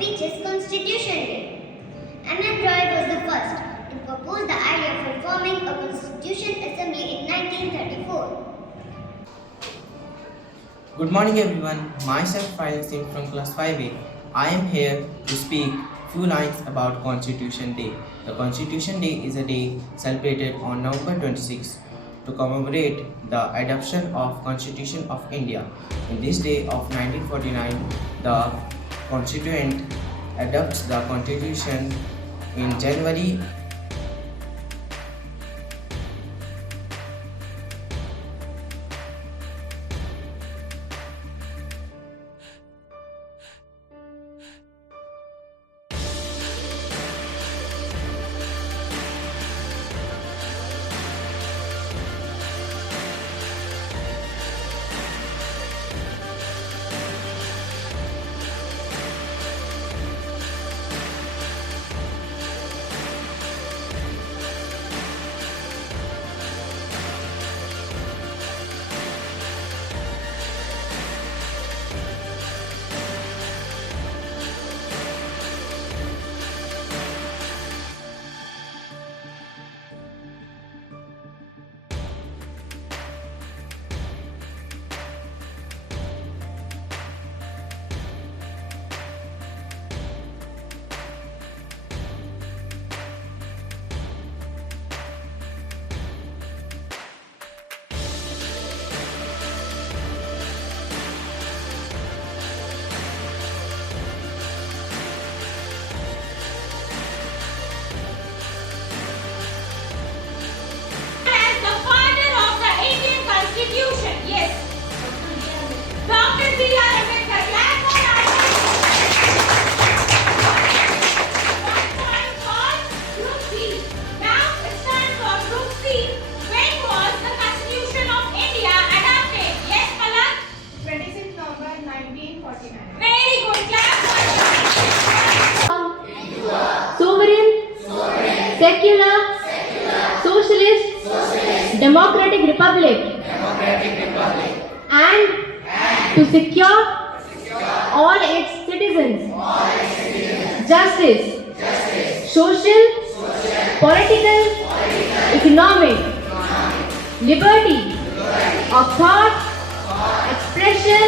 which is Constitution Day. Roy was the first to propose the idea for forming a Constituent Assembly in 1934. Good morning everyone, myself Faisal Singh from class 5A. I am here to speak few lines about Constitution Day. The Constitution Day is a day celebrated on November 26 to commemorate the adoption of Constitution of India. In this day of 1949, the Constituent adopts the Constitution in January. Secular, socialist, democratic republic, and to secure all its citizens justice, social, political, economic, liberty of thought, expression,